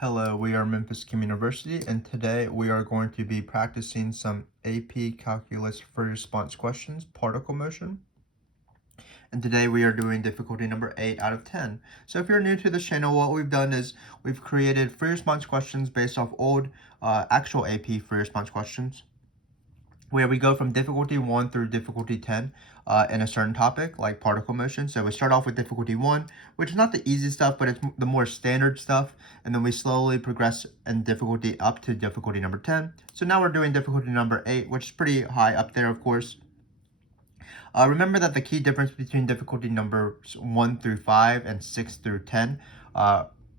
Hello, we are Memphis Communiversity, and today we are going to be practicing some AP Calculus free response questions, particle motion. And today we are doing difficulty number 8 out of 10. So if you're new to this channel, what we've done is we've created free response questions based off old actual AP free response questions, where we go from difficulty 1 through difficulty 10 in a certain topic, like particle motion. So we start off with difficulty 1, which is not the easy stuff, but it's the more standard stuff. And then we slowly progress in difficulty up to difficulty number 10. So now we're doing difficulty number 8, which is pretty high up there, of course. Remember that the key difference between difficulty numbers 1 through 5 and 6 through 10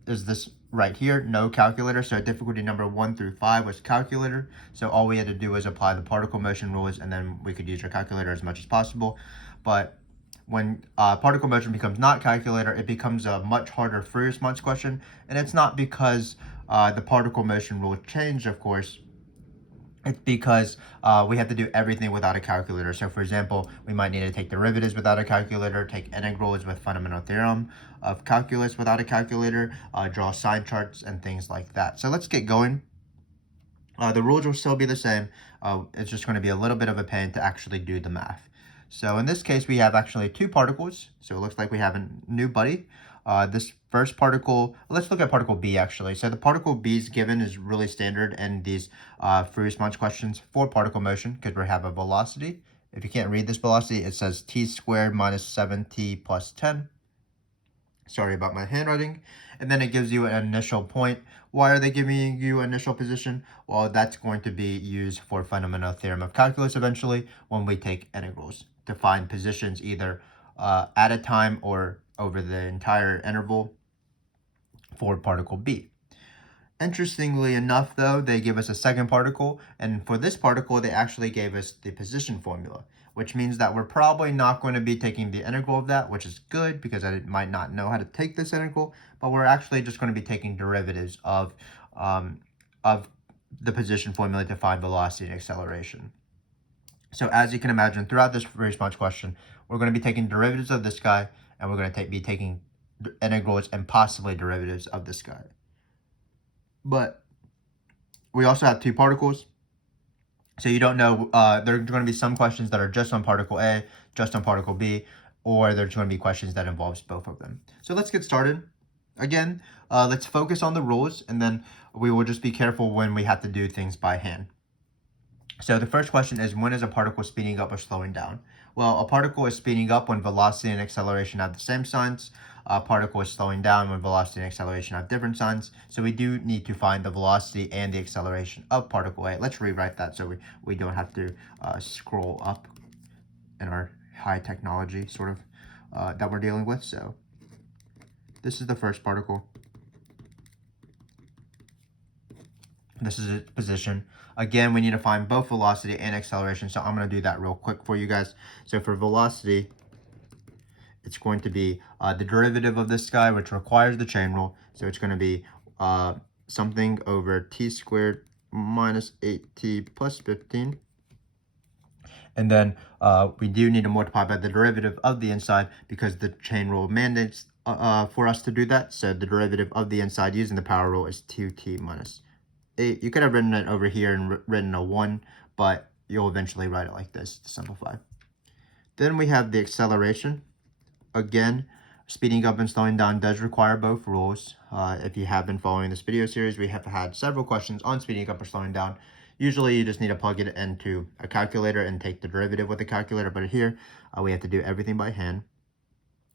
is this right here, no calculator. So difficulty number 1 through 5 was calculator. So all we had to do was apply the particle motion rules, and then we could use our calculator as much as possible. But when particle motion becomes not calculator, it becomes a much harder free response question. And it's not because the particle motion rule changed, of course. It's because we have to do everything without a calculator. So for example, we might need to take derivatives without a calculator, take integrals with Fundamental Theorem of Calculus without a calculator, draw sign charts and things like that. So let's get going. The rules will still be the same. It's just going to be a little bit of a pain to actually do the math. So in this case, we have actually two particles. So it looks like we have a new buddy. This first particle, let's look at particle B actually. So the particle B is given is really standard in these free response questions for particle motion, because we have a velocity. If you can't read this velocity, it says t squared minus 7t plus 10. Sorry about my handwriting. And then it gives you an initial point. Why are they giving you initial position? Well, that's going to be used for Fundamental Theorem of Calculus eventually when we take integrals to find positions either at a time or over the entire interval for particle B. Interestingly enough, though, they give us a second particle, and for this particle, they actually gave us the position formula, which means that we're probably not going to be taking the integral of that, which is good because I might not know how to take this integral, but we're actually just going to be taking derivatives of the position formula to find velocity and acceleration. So as you can imagine, throughout this response question, we're going to be taking derivatives of this guy, and we're going to be taking integrals and possibly derivatives of this guy. But we also have two particles. So you don't know, there are going to be some questions that are just on particle A, just on particle B, or there's going to be questions that involves both of them. So let's get started. Again, let's focus on the rules, and then we will just be careful when we have to do things by hand. So the first question is, when is a particle speeding up or slowing down? Well, a particle is speeding up when velocity and acceleration have the same signs. A particle is slowing down when velocity and acceleration have different signs. So we do need to find the velocity and the acceleration of particle A. Let's rewrite that so we don't have to scroll up in our high technology sort of that we're dealing with. So this is the first particle. This is its position. Again, we need to find both velocity and acceleration. So I'm going to do that real quick for you guys. So for velocity, it's going to be the derivative of this guy, which requires the chain rule. So it's going to be something over t squared minus 8t plus 15. And then we do need to multiply by the derivative of the inside because the chain rule mandates for us to do that. So the derivative of the inside using the power rule is 2t minus 8. You could have written it over here and written a 1, but you'll eventually write it like this to simplify. Then we have the acceleration. Again, speeding up and slowing down does require both rules. If you have been following this video series, we have had several questions on speeding up or slowing down. Usually you just need to plug it into a calculator and take the derivative with the calculator, but here we have to do everything by hand.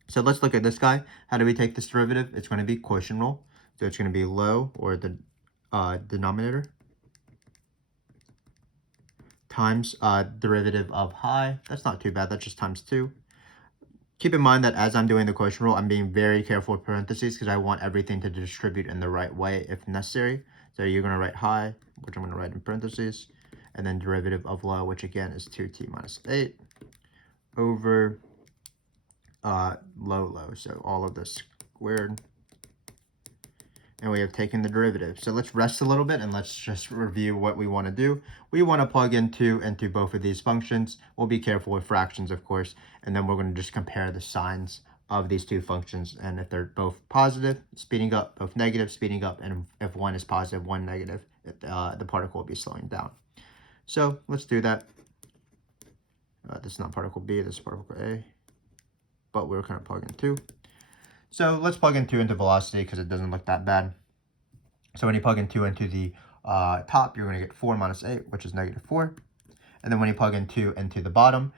So let's look at this guy. How do we take this derivative? It's going to be quotient rule. So it's going to be low, or the denominator, times derivative of high. That's not too bad. That's just times 2. Keep in mind that as I'm doing the quotient rule, I'm being very careful with parentheses because I want everything to distribute in the right way if necessary. So you're going to write high, which I'm going to write in parentheses, and then derivative of low, which again is 2t minus 8 over low. So all of this squared. And we have taken the derivative. So let's rest a little bit and let's just review what we want to do. We want to plug into both of these functions. We'll be careful with fractions, of course, and then we're going to just compare the signs of these two functions. And if they're both positive, speeding up, both negative, speeding up. And if one is positive, one negative, the particle will be slowing down. So let's do that. This is not particle B, this is particle A. But we're kind of plugging 2. So let's plug in 2 into velocity because it doesn't look that bad. So when you plug in 2 into the top, you're going to get 4 minus 8, which is negative 4. And then when you plug in 2 into the bottom,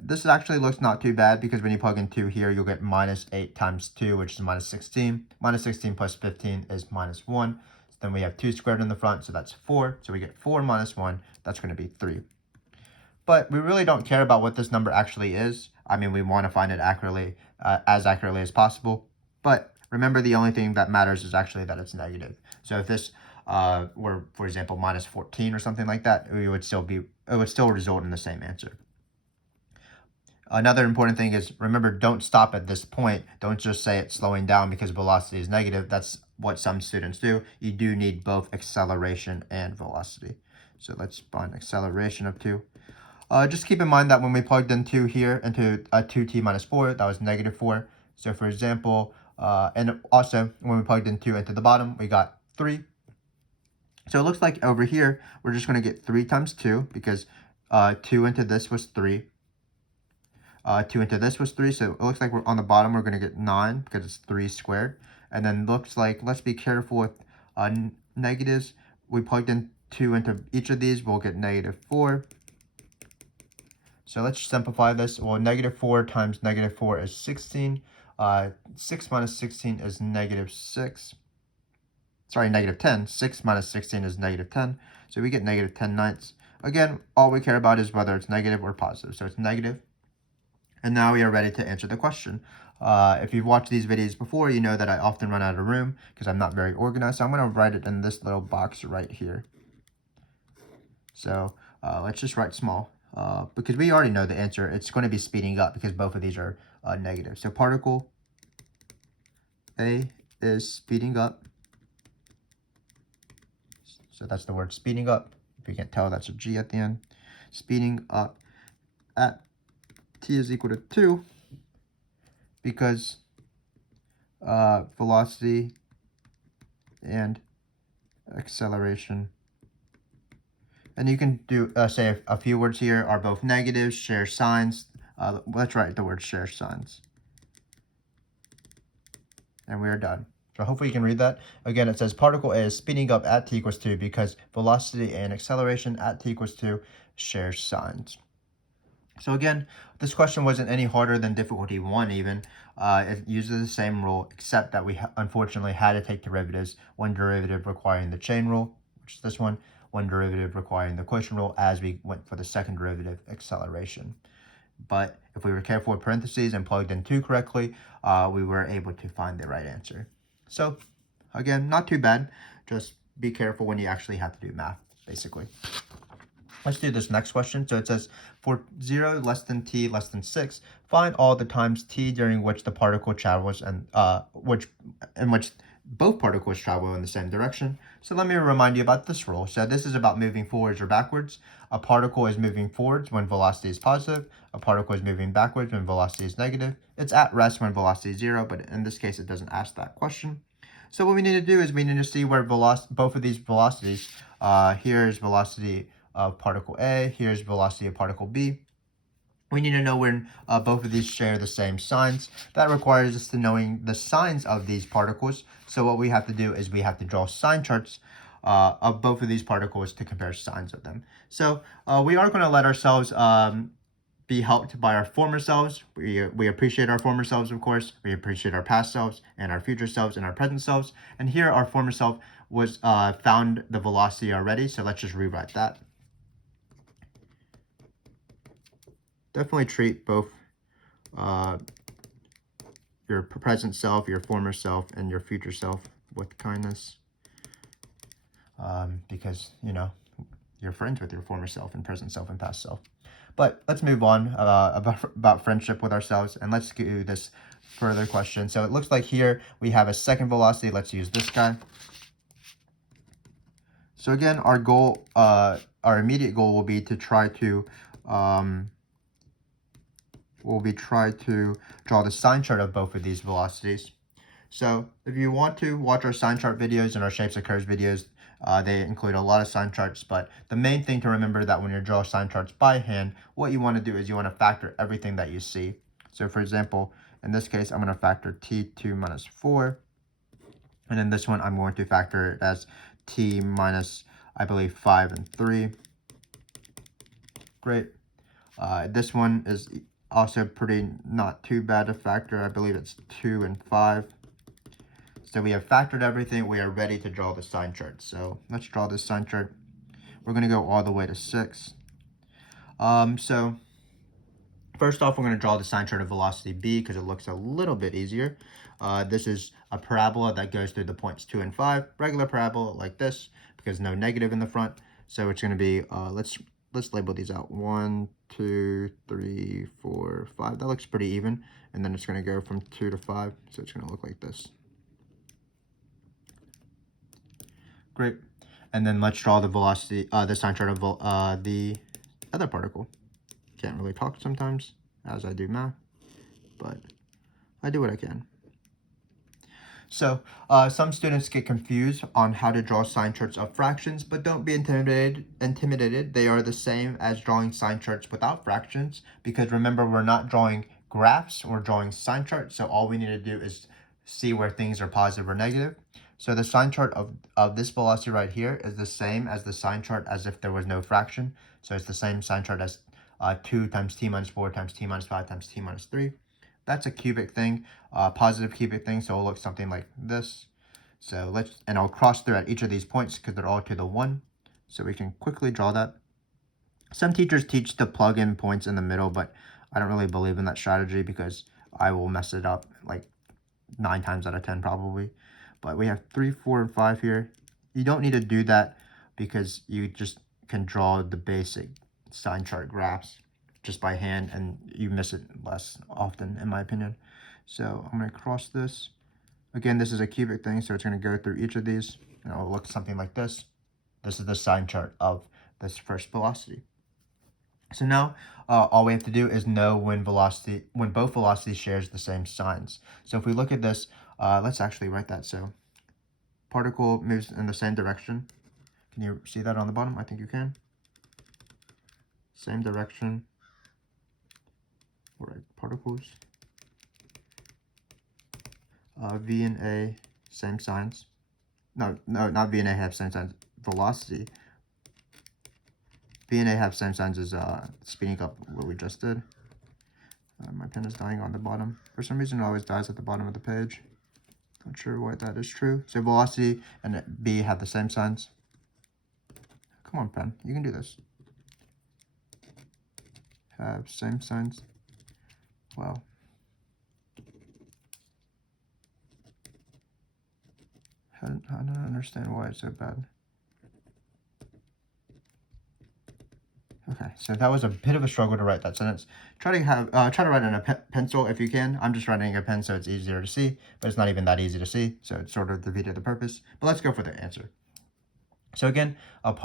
this actually looks not too bad because when you plug in 2 here, you'll get minus 8 times 2, which is minus 16. Minus 16 plus 15 is minus 1. So then we have 2 squared in the front, so that's 4. So we get 4 minus 1, that's going to be 3. But we really don't care about what this number actually is. I mean, we want to find it accurately, as accurately as possible. But remember, the only thing that matters is actually that it's negative. So if this were, for example, minus 14 or something like that, it would still result in the same answer. Another important thing is, remember, don't stop at this point. Don't just say it's slowing down because velocity is negative. That's what some students do. You do need both acceleration and velocity. So let's find acceleration of 2. Just keep in mind that when we plugged in 2 here into 2t minus 4, that was negative 4. So for example, and also when we plugged in 2 into the bottom, we got 3. So it looks like over here, we're just going to get 3 times 2 because 2 into this was 3. 2 into this was 3. So it looks like we're on the bottom, we're going to get 9 because it's 3 squared. And then looks like, let's be careful with negatives. We plugged in 2 into each of these, we'll get negative 4. So let's simplify this. Well, negative 4 times negative 4 is 16. 6 minus 16 is negative 6. Sorry, negative 10. 6 minus 16 is negative 10. So we get negative 10 ninths. Again, all we care about is whether it's negative or positive. So it's negative. And now we are ready to answer the question. If you've watched these videos before, you know that I often run out of room because I'm not very organized. So I'm going to write it in this little box right here. So let's just write small. Because we already know the answer. It's going to be speeding up because both of these are negative. So particle A is speeding up. So that's the word speeding up. If you can't tell, that's a G at the end. Speeding up at t is equal to 2 because velocity and acceleration. And you can do say a few words here are both negatives, share signs. Let's write the word share signs. And we are done. So hopefully you can read that. Again, it says particle A is speeding up at t equals 2 because velocity and acceleration at t equals 2 share signs. So again, this question wasn't any harder than difficulty 1 even. It uses the same rule, except that we unfortunately had to take derivatives. One derivative requiring the chain rule, which is this one. One derivative requiring the quotient rule as we went for the second derivative, acceleration. But if we were careful with parentheses and plugged in 2 correctly, we were able to find the right answer. So again, not too bad. Just be careful when you actually have to do math, basically. Let's do this next question. So it says, for 0 less than t less than 6, find all the times t during which the particle travels and which both particles travel in the same direction. So let me remind you about this rule. So this is about moving forwards or backwards. A particle is moving forwards when velocity is positive. A particle is moving backwards when velocity is negative. It's at rest when velocity is 0, but in this case, it doesn't ask that question. So what we need to do is we need to see where both of these velocities, here's velocity of particle A, here's velocity of particle B. We need to know when both of these share the same signs. That requires us to knowing the signs of these particles. So what we have to do is we have to draw sign charts of both of these particles to compare signs of them. So we are going to let ourselves be helped by our former selves. We appreciate our former selves, of course. We appreciate our past selves and our future selves and our present selves. And here our former self was found the velocity already. So let's just rewrite that. Definitely treat both your present self, your former self, and your future self with kindness. Because, you know, you're friends with your former self and present self and past self. But let's move on about friendship with ourselves, and let's do this further question. So it looks like here we have a second velocity. Let's use this guy. So again, our goal, our immediate goal will be to try to will be try to draw the sign chart of both of these velocities. So if you want to watch our sign chart videos and our shapes of curves videos, they include a lot of sign charts, but the main thing to remember that when you draw sign charts by hand, what you want to do is you want to factor everything that you see. So for example, in this case, I'm going to factor t2 minus 4. And in this one, I'm going to factor it as t minus, I believe, 5 and 3. Great. This one is also pretty not too bad to factor. I believe it's 2 and 5. So we have factored everything. We are ready to draw the sign chart. So let's draw this sign chart. We're going to go all the way to 6. So first off, we're going to draw the sign chart of velocity b because it looks a little bit easier. This is a parabola that goes through the points 2 and 5. Regular parabola like this because no negative in the front. So it's going to be, let's label these out. 1, 2, 3, 4, 5. That looks pretty even. And then it's going to go from 2 to 5. So it's going to look like this. Great. And then let's draw the velocity, the sign chart of the other particle. Can't really talk sometimes as I do math, but I do what I can. So some students get confused on how to draw sign charts of fractions, but don't be intimidated. They are the same as drawing sign charts without fractions, because remember, we're not drawing graphs, we're drawing sign charts. So all we need to do is see where things are positive or negative. So the sign chart of this velocity right here is the same as the sign chart as if there was no fraction. So it's the same sign chart as 2 times t minus 4 times t minus 5 times t minus 3. That's a cubic thing, positive cubic thing, so it'll look something like this. So and I'll cross through at each of these points because they're all to the 1. So we can quickly draw that. Some teachers teach to plug in points in the middle, but I don't really believe in that strategy because I will mess it up like 9 times out of 10 probably. But we have 3, 4, and 5 here. You don't need to do that because you just can draw the basic sign chart graphs just by hand, and you miss it less often, in my opinion. So I'm going to cross this. Again, this is a cubic thing, so it's going to go through each of these, and it'll look something like this. This is the sign chart of this first velocity. So now all we have to do is know when both velocities shares the same signs. So if we look at this, let's actually write that. So particle moves in the same direction. Can you see that on the bottom? I think you can. Same direction. All right, particles. V and A, same signs. No, not V and A have same signs. Velocity. V and A have same signs as speeding up what we just did. My pen is dying on the bottom. For some reason, it always dies at the bottom of the page. Not sure why that is true. So velocity and B have the same signs. Come on, pen. You can do this. Have same signs. Wow. I don't understand why it's so bad. Okay, so that was a bit of a struggle to write that sentence. Try to write it in a pencil if you can. I'm just writing a pen so it's easier to see, but it's not even that easy to see, so it's sort of defeated the purpose. But let's go for the answer. So again, both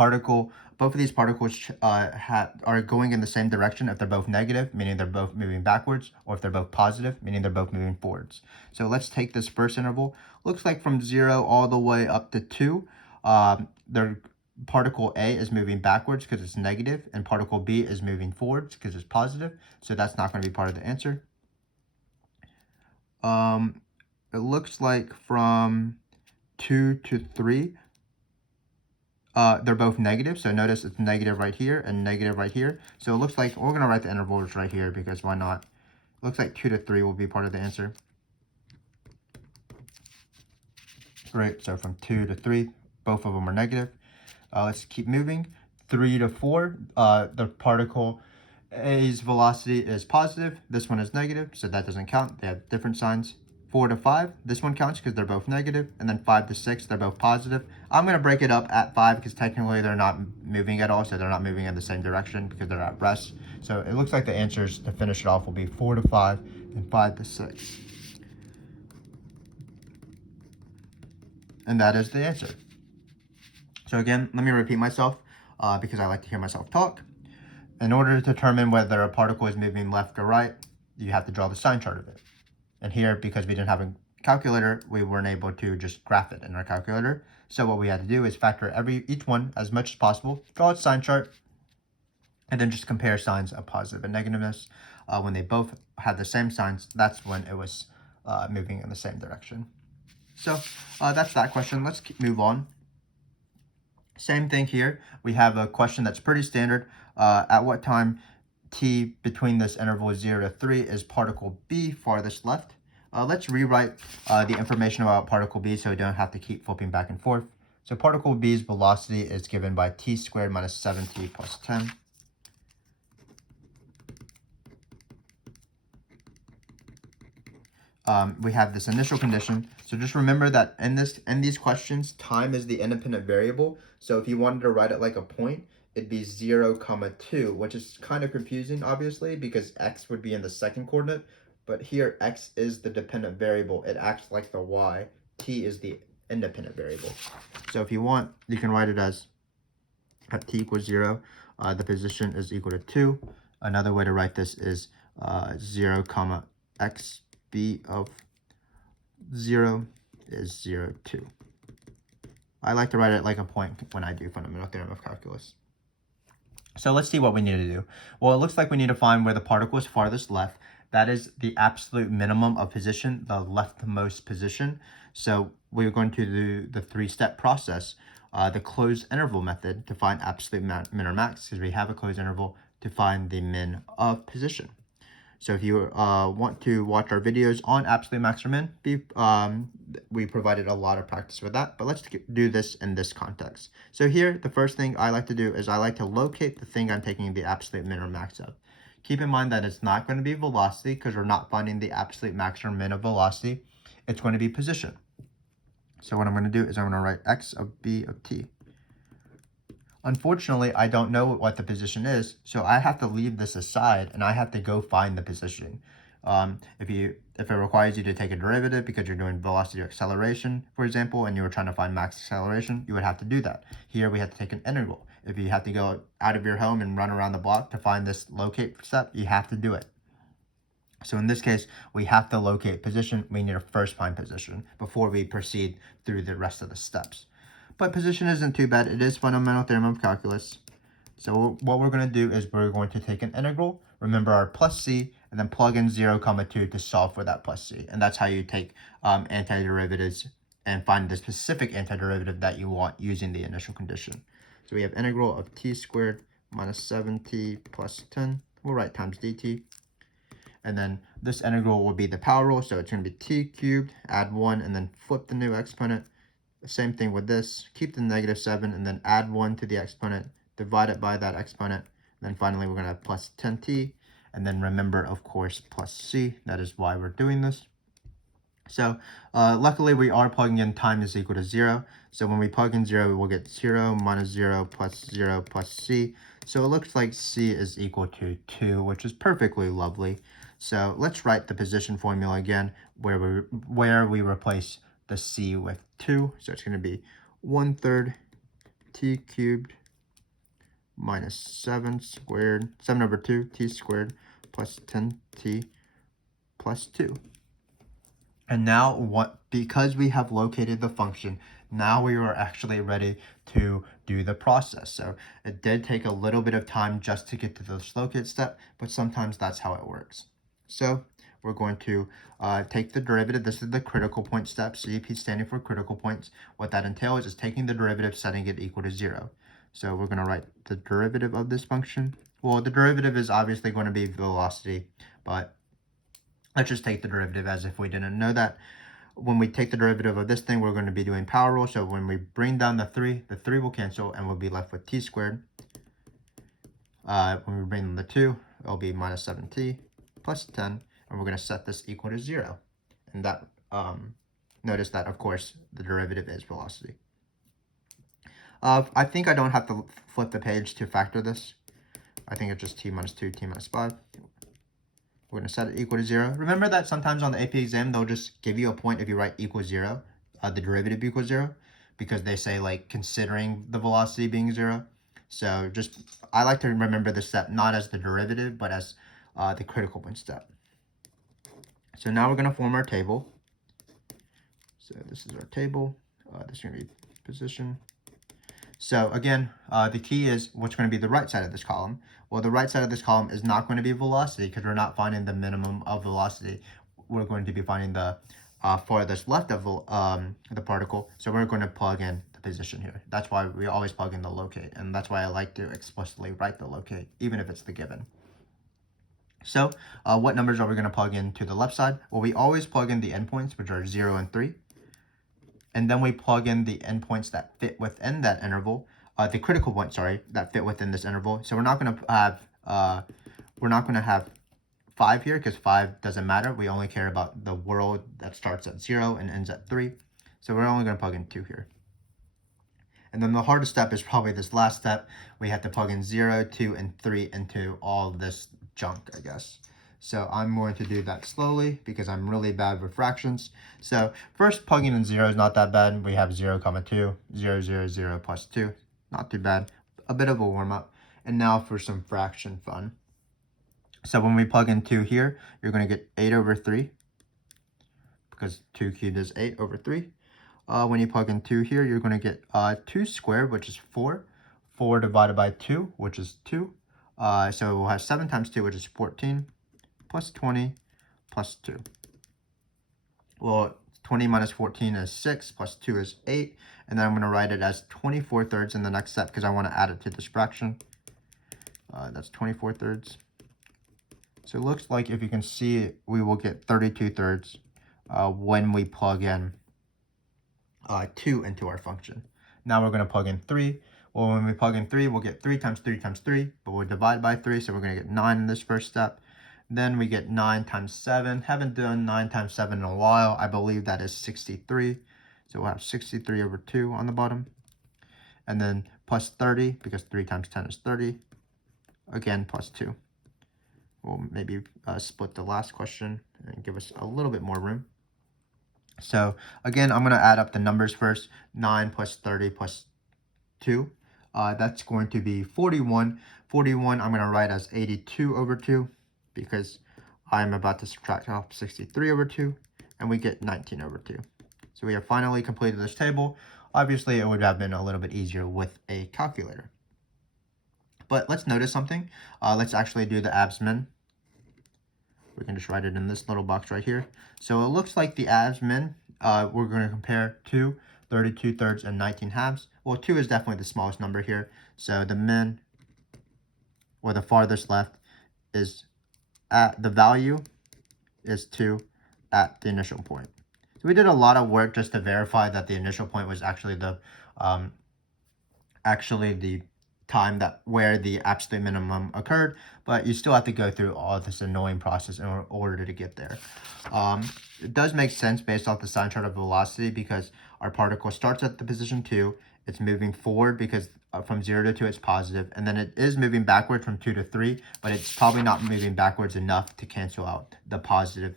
of these particles are going in the same direction if they're both negative, meaning they're both moving backwards, or if they're both positive, meaning they're both moving forwards. So let's take this first interval. Looks like from 0 all the way up to 2, particle A is moving backwards because it's negative, and particle B is moving forwards because it's positive. So that's not going to be part of the answer. It looks like from 2 to 3, they're both negative. So notice it's negative right here and negative right here. So it looks like we're going to write the intervals right here because why not? It looks like 2 to 3 will be part of the answer. Great. So from 2 to 3, both of them are negative. Let's keep moving. 3 to 4, the particle A's velocity is positive. This one is negative, so that doesn't count. They have different signs. 4 to 5, this one counts because they're both negative. And then 5 to 6, they're both positive. I'm going to break it up at 5 because technically they're not moving at all, so they're not moving in the same direction because they're at rest. So it looks like the answers to finish it off will be 4 to 5 and 5 to 6. And that is the answer. So again, let me repeat myself because I like to hear myself talk. In order to determine whether a particle is moving left or right, you have to draw the sign chart of it. And here, because we didn't have a calculator, we weren't able to just graph it in our calculator. So what we had to do is factor each one as much as possible, draw its sign chart, and then just compare signs of positive and negativeness. When they both had the same signs, that's when it was moving in the same direction. So that's that question. Let's move on. Same thing here. We have a question that's pretty standard. At what time t between this interval 0 to 3 is particle B farthest left? Let's rewrite the information about particle B so we don't have to keep flipping back and forth. So particle B's velocity is given by t squared minus 7t plus 10. We have this initial condition. So just remember that in these questions, time is the independent variable. So if you wanted to write it like a point, it'd be 0, 2, which is kind of confusing, obviously, because x would be in the second coordinate. But here, x is the dependent variable. It acts like the y. T is the independent variable. So if you want, you can write it as at t equals 0, the position is equal to 2. Another way to write this is 0, x b of 0 is 0, 2. I like to write it like a point when I do Fundamental Theorem of Calculus. So let's see what we need to do. Well, it looks like we need to find where the particle is farthest left. That is the absolute minimum of position, the leftmost position. So we're going to do the three-step process, the closed interval method to find absolute min or max, because we have a closed interval to find the min of position. So if you want to watch our videos on absolute max or min, we provided a lot of practice for that, but let's do this in this context. So here, the first thing I like to do is I like to locate the thing I'm taking the absolute min or max of. Keep in mind that it's not going to be velocity because we're not finding the absolute max or min of velocity. It's going to be position. So what I'm going to do is I'm going to write x of b of t. Unfortunately, I don't know what the position is, so I have to leave this aside and I have to go find the position. If it requires you to take a derivative because you're doing velocity or acceleration, for example, and you were trying to find max acceleration, you would have to do that. Here we have to take an integral. If you have to go out of your home and run around the block to find this locate step, you have to do it. So in this case, we have to locate position. We need to first find position before we proceed through the rest of the steps. But position isn't too bad. It is Fundamental Theorem of Calculus. So what we're going to do is we're going to take an integral, remember our plus c, and then plug in 0, 2 to solve for that plus c. And that's how you take antiderivatives and find the specific antiderivative that you want using the initial condition. So we have integral of t squared minus 7t plus 10. We'll write times dt. And then this integral will be the power rule. So it's going to be t cubed, add 1, and then flip the new exponent. Same thing with this, keep the negative 7 and then add 1 to the exponent, divide it by that exponent, and then finally we're going to have plus 10t, and then remember, of course, plus c. That is why we're doing this. So luckily we are plugging in time is equal to 0. So when we plug in 0, we'll get 0 minus 0 plus c. So it looks like c is equal to 2, which is perfectly lovely. So let's write the position formula again, where we replace the c with 2. So it's going to be 1/3 t cubed minus 7 over 2 t squared plus 10t plus 2. And now because we have located the function, now we are actually ready to do the process. So it did take a little bit of time just to get to this locate step, but sometimes that's how it works. So we're going to take the derivative. This is the critical point step, CP standing for critical points. What that entails is taking the derivative, setting it equal to 0. So we're going to write the derivative of this function. Well, the derivative is obviously going to be velocity, but let's just take the derivative as if we didn't know that. When we take the derivative of this thing, we're going to be doing power rule. So when we bring down the 3 will cancel and we'll be left with t squared. When we bring down the 2, it'll be minus 7t plus 10. And we're going to set this equal to 0. And that, notice that, of course, the derivative is velocity. I think I don't have to flip the page to factor this. I think it's just t minus 2, t minus 5. We're going to set it equal to 0. Remember that sometimes on the AP exam, they'll just give you a point if you write equals 0, the derivative equals 0, because they say, like, considering the velocity being 0. So I like to remember this step not as the derivative, but as the critical point step. So now we're going to form our table. So this is our table. This is going to be position. So again, the key is what's going to be the right side of this column. Well, the right side of this column is not going to be velocity because we're not finding the minimum of velocity. We're going to be finding the farthest left of the particle. So we're going to plug in the position here. That's why we always plug in the locate. And that's why I like to explicitly write the locate, even if it's the given. So what numbers are we going to plug in to the left side? Well, we always plug in the endpoints, which are 0 and 3. And then we plug in the endpoints that fit within that interval, the critical points, that fit within this interval. So we're not going to have 5 here because 5 doesn't matter. We only care about the world that starts at 0 and ends at 3. So we're only going to plug in 2 here. And then the hardest step is probably this last step. We have to plug in 0, 2, and 3 into all this junk, I guess. So I'm going to do that slowly because I'm really bad with fractions. So first, plugging in 0 is not that bad. We have 0, 2, 0, 0, 0 plus 2. Not too bad. A bit of a warm-up. And now for some fraction fun. So when we plug in 2 here, you're going to get 8 over 3 because 2 cubed is 8 over 3. When you plug in 2 here, you're going to get 2 squared, which is 4. 4 divided by 2, which is 2. So we'll have 7 times 2, which is 14. Plus 20 plus 2. Well, 20 minus 14 is 6, plus 2 is 8. And then I'm going to write it as 24 thirds in the next step because I want to add it to this fraction. That's 24 thirds. So it looks like, if you can see, we will get 32 thirds when we plug in 2 into our function. Now we're going to plug in 3. Well, when we plug in 3, we'll get 3 times 3 times 3, but we'll divide by 3, so we're going to get 9 in this first step. Then we get 9 times 7. Haven't done 9 times 7 in a while. I believe that is 63. So we'll have 63 over 2 on the bottom. And then plus 30, because 3 times 10 is 30. Again, plus 2. We'll maybe split the last question and give us a little bit more room. So again, I'm going to add up the numbers first. 9 plus 30 plus 2. That's going to be 41. 41 I'm going to write as 82 over 2. Because I'm about to subtract off 63 over 2, and we get 19 over 2. So we have finally completed this table. Obviously, it would have been a little bit easier with a calculator. But let's notice something. Let's actually do the abs-min. We can just write it in this little box right here. So it looks like the abs-min, we're going to compare 2, 32 thirds, and 19 halves. Well, 2 is definitely the smallest number here. So the min, or the farthest left, is the value is 2 at the initial point. So we did a lot of work just to verify that the initial point was actually the time that where the absolute minimum occurred, but you still have to go through all this annoying process in order to get there. It does make sense based off the sign chart of velocity because our particle starts at the position 2, it's moving forward because from 0 to 2 it's positive, and then it is moving backward from 2 to 3, but it's probably not moving backwards enough to cancel out the positive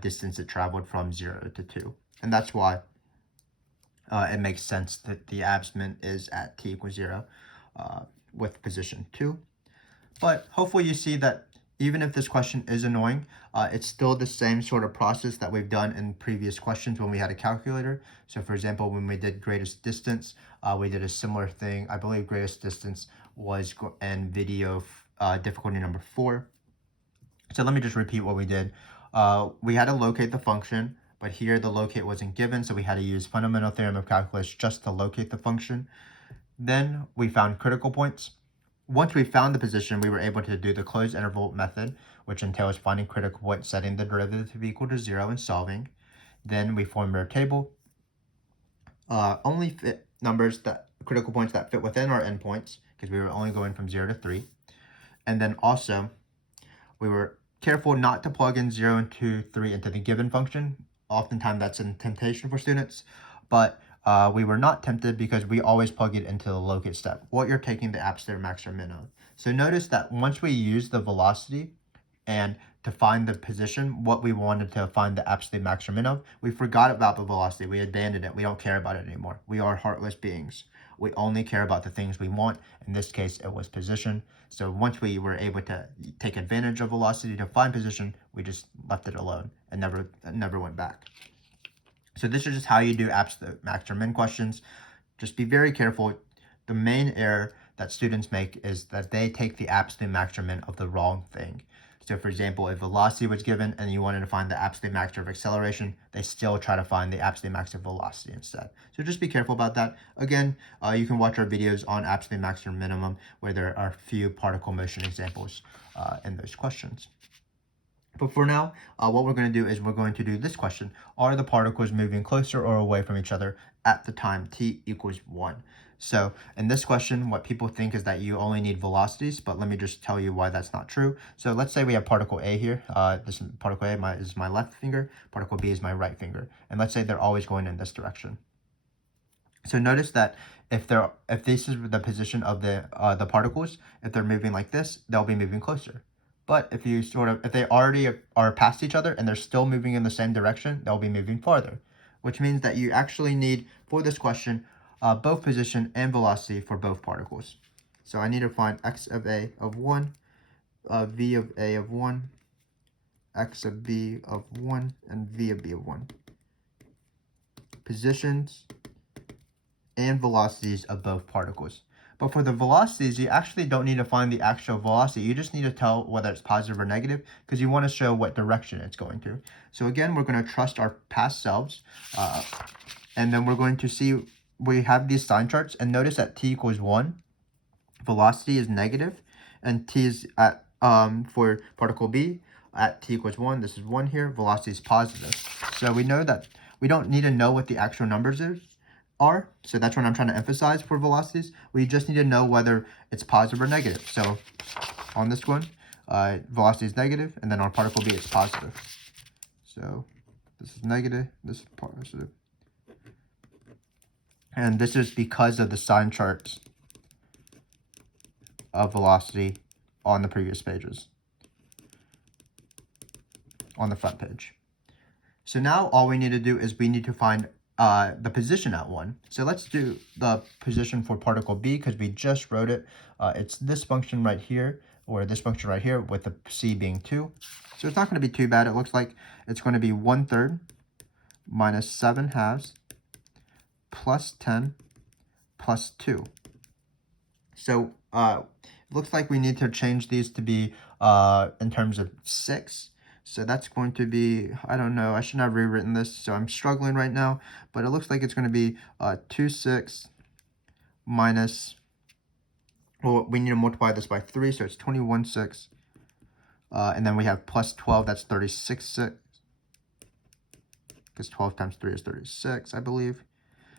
distance it traveled from 0 to 2. And that's why it makes sense that the abs-min is at t equals 0 with position 2. But hopefully you see that even if this question is annoying, it's still the same sort of process that we've done in previous questions when we had a calculator. So for example, when we did greatest distance, we did a similar thing. I believe greatest distance was in video difficulty number 4. So let me just repeat what we did. We had to locate the function, but here the locate wasn't given, so we had to use Fundamental Theorem of Calculus just to locate the function. Then we found critical points. Once we found the position, we were able to do the closed interval method, which entails finding critical points, setting the derivative to be equal to 0, and solving. Then we formed our table. Only fit numbers critical points that fit within our endpoints, because we were only going from 0 to 3. And then also, we were careful not to plug in 0 and 2, 3 into the given function. Oftentimes that's a temptation for students, but we were not tempted because we always plug it into the locate step, what you're taking the absolute max or min of. So notice that once we use the velocity and to find the position, what we wanted to find the absolute max or min of, we forgot about the velocity. We abandoned it. We don't care about it anymore. We are heartless beings. We only care about the things we want. In this case, it was position. So once we were able to take advantage of velocity to find position, we just left it alone. and never went back. So this is just how you do absolute max or min questions. Just be very careful. The main error that students make is that they take the absolute max or min of the wrong thing. So for example, if velocity was given and you wanted to find the absolute max of acceleration, they still try to find the absolute max of velocity instead. So just be careful about that. Again, you can watch our videos on absolute max or minimum where there are a few particle motion examples in those questions. But for now, what we're going to do is we're going to do this question. Are the particles moving closer or away from each other at the time t equals 1? So in this question, what people think is that you only need velocities, but let me just tell you why that's not true. So let's say we have particle A here. This particle A is my left finger, particle B is my right finger. And let's say they're always going in this direction. So notice that if this is the position of the particles, if they're moving like this, they'll be moving closer. But if they already are past each other and they're still moving in the same direction, they'll be moving farther, which means that you actually need, for this question, both position and velocity for both particles. So I need to find x of A of 1, v of A of 1, x of B of 1, and v of B of 1. Positions and velocities of both particles. But for the velocities, you actually don't need to find the actual velocity. You just need to tell whether it's positive or negative because you want to show what direction it's going to. So again, we're going to trust our past selves. And then we're going to see, we have these sign charts. And notice that t equals 1, velocity is negative, and t is at, for particle B, at t equals 1, this is 1 here, velocity is positive. So we know that we don't need to know what the actual numbers are. So that's what I'm trying to emphasize for velocities. We just need to know whether it's positive or negative. So on this one, velocity is negative, and then on particle B, it's positive. So this is negative, this is positive. And this is because of the sign charts of velocity on the previous pages, on the front page. So now all we need to do is we need to find the position at 1. So let's do the position for particle B because we just wrote it. It's this function right here, or this function right here, with the c being 2. So it's not going to be too bad. It looks like it's going to be 1/3 minus 7/2 plus 10 plus 2. So it looks like we need to change these to be in terms of 6. So that's going to be, I don't know, I should have rewritten this, so I'm struggling right now. But it looks like it's going to be 2/6 minus, well, we need to multiply this by 3, so it's 21/6. And then we have plus 12, that's 36/6. Because 12 times 3 is 36, I believe.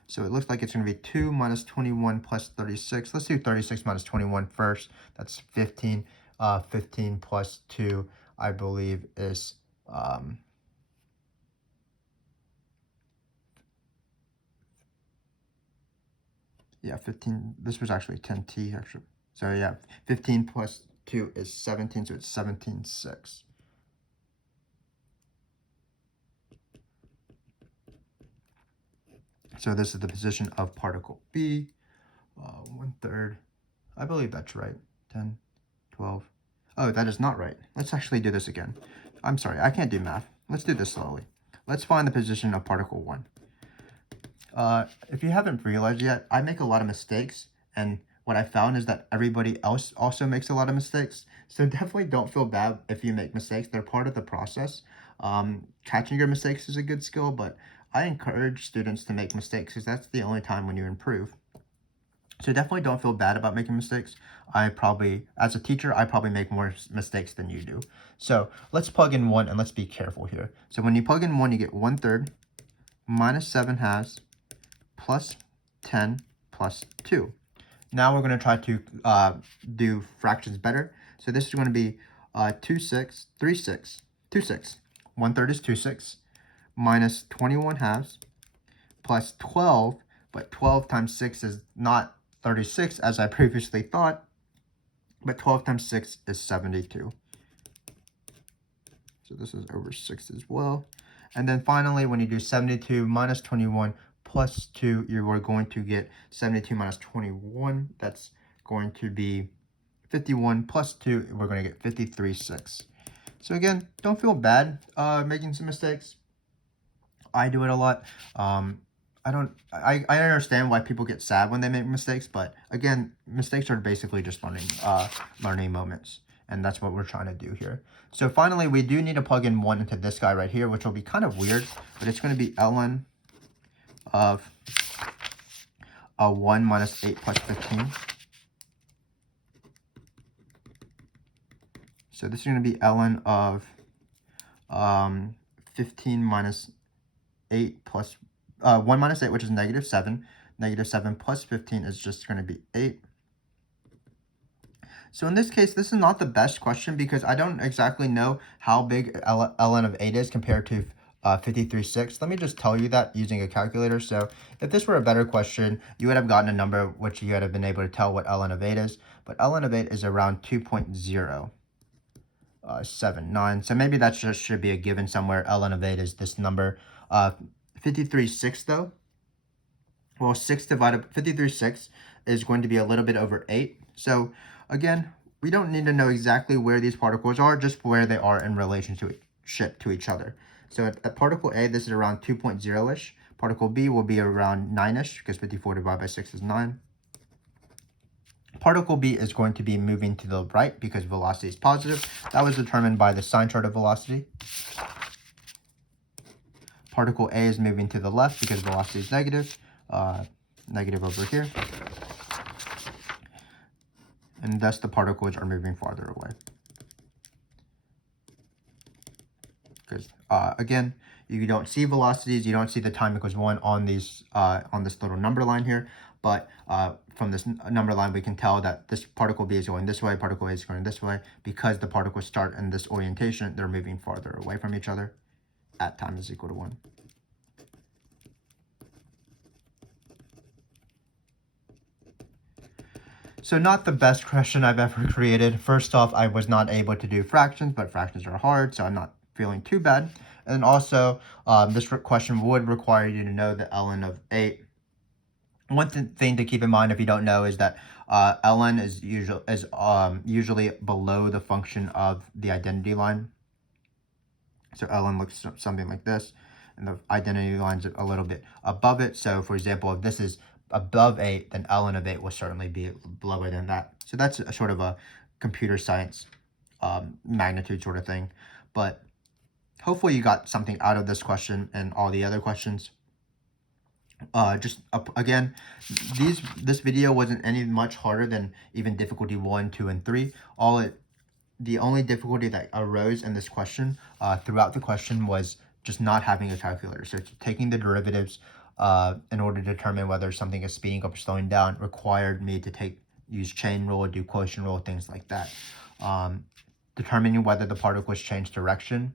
So it looks like it's going to be 2 minus 21 plus 36. Let's do 36 minus 21 first. That's 15. 15 plus 2, I believe, is yeah, 15. This was actually 10t, actually. So yeah, 15 plus 2 is 17, so it's 17/6. So this is the position of particle B, 1/3. I believe that's right. 10, 12. Oh, that is not right. Let's actually do this again. I'm sorry, I can't do math. Let's do this slowly. Let's find the position of particle 1. If you haven't realized yet, I make a lot of mistakes, and what I found is that everybody else also makes a lot of mistakes. So definitely don't feel bad if you make mistakes. They're part of the process. Catching your mistakes is a good skill, but I encourage students to make mistakes because that's the only time when you improve. So definitely don't feel bad about making mistakes. As a teacher, I probably make more mistakes than you do. So let's plug in 1 and let's be careful here. So when you plug in 1, you get 1/3 minus 7/2 plus 10 plus 2. Now we're going to try to do fractions better. So this is going to be 2/6, 3/6, 2/6. 1/3 is 2/6 minus 21/2 plus 12, but 12 times 6 is not 36 as I previously thought, but 12 times 6 is 72. So this is over 6 as well. And then finally, when you do 72 minus 21 plus 2, you are going to get 72 minus 21. That's going to be 51 plus 2. We're going to get 53/6. So again, don't feel bad making some mistakes. I do it a lot. I understand why people get sad when they make mistakes, but again, mistakes are basically just learning moments, and that's what we're trying to do here. So finally, we do need to plug in 1 into this guy right here, which will be kind of weird, but it's going to be ln of 1 minus 8 plus 15. So this is going to be ln of 15 minus 8 plus 1 minus 8, which is negative 7. Negative 7 plus 15 is just going to be 8. So in this case, this is not the best question because I don't exactly know how big ln of 8 is compared to 53/6. Let me just tell you that using a calculator. So if this were a better question, you would have gotten a number which you would have been able to tell what ln of 8 is. But ln of 8 is around 2.079. So maybe that just should be a given somewhere. ln of 8 is this number. 53/6 though. Well, 6 divided 53/6 is going to be a little bit over 8. So again, we don't need to know exactly where these particles are, just where they are in relationship to each other. So at particle A, this is around 2.0-ish. Particle B will be around 9-ish, because 54 divided by 6 is 9. Particle B is going to be moving to the right because velocity is positive. That was determined by the sign chart of velocity. Particle A is moving to the left because velocity is negative. Negative over here. And thus the particles are moving farther away. Because again, you don't see velocities, you don't see the time equals 1 on these on this little number line here, but from this number line we can tell that this particle B is going this way, particle A is going this way. Because the particles start in this orientation, they're moving farther away from each other at time is equal to 1. So not the best question I've ever created. First off, I was not able to do fractions, but fractions are hard, so I'm not feeling too bad. And also, this question would require you to know the ln of 8. One thing to keep in mind if you don't know is that ln is usually below the function of the identity line. So ln looks something like this, and the identity line's a little bit above it. So for example, if this is above 8, then ln of 8 will certainly be lower than that. So that's a sort of a computer science magnitude sort of thing. But hopefully you got something out of this question and all the other questions. Again, this video wasn't any much harder than even difficulty 1, 2, and 3. The only difficulty that arose in this question throughout the question was just not having a calculator. So taking the derivatives in order to determine whether something is speeding up or slowing down required me to use chain rule, do quotient rule, things like that. Determining whether the particles change direction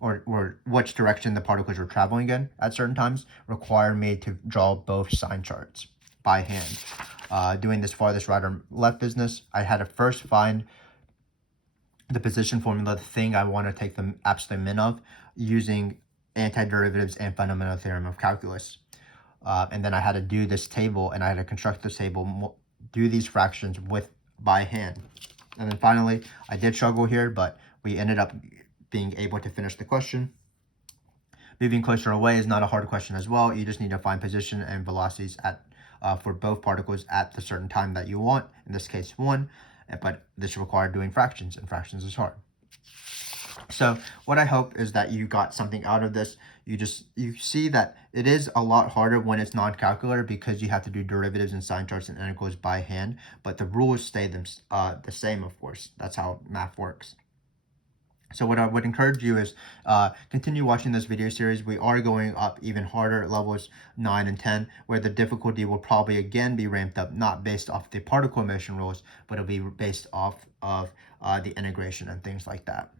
or which direction the particles were traveling in at certain times required me to draw both sign charts by hand. Doing this farthest right or left business, I had to first find the position formula, the thing I want to take the absolute min of, using antiderivatives and fundamental theorem of calculus. And then I had to do this table, and I had to construct this table, do these fractions by hand. And then finally, I did struggle here, but we ended up being able to finish the question. Moving closer away is not a hard question as well. You just need to find position and velocities for both particles at the certain time that you want, in this case 1, but this required doing fractions, and fractions is hard. So what I hope is that you got something out of this. You see that it is a lot harder when it's non-calculator because you have to do derivatives and sign charts and integrals by hand, but the rules stay the same, of course. That's how math works. So what I would encourage you is continue watching this video series. We are going up even harder at levels 9 and 10, where the difficulty will probably again be ramped up, not based off the particle motion rules, but it'll be based off of the integration and things like that.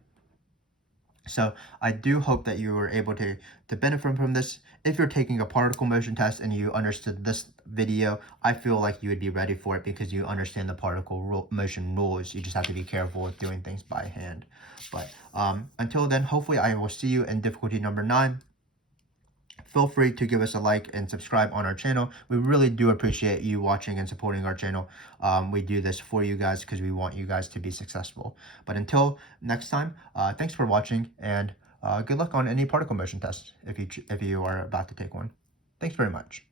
So I do hope that you were able to benefit from this. If you're taking a particle motion test and you understood this video, I feel like you would be ready for it because you understand the particle motion rules. You just have to be careful with doing things by hand. But until then, hopefully I will see you in difficulty number 9. feel free to give us a like and subscribe on our channel. We really do appreciate you watching and supporting our channel. We do this for you guys because we want you guys to be successful. But until next time, thanks for watching, and good luck on any particle motion tests if you are about to take one. Thanks very much.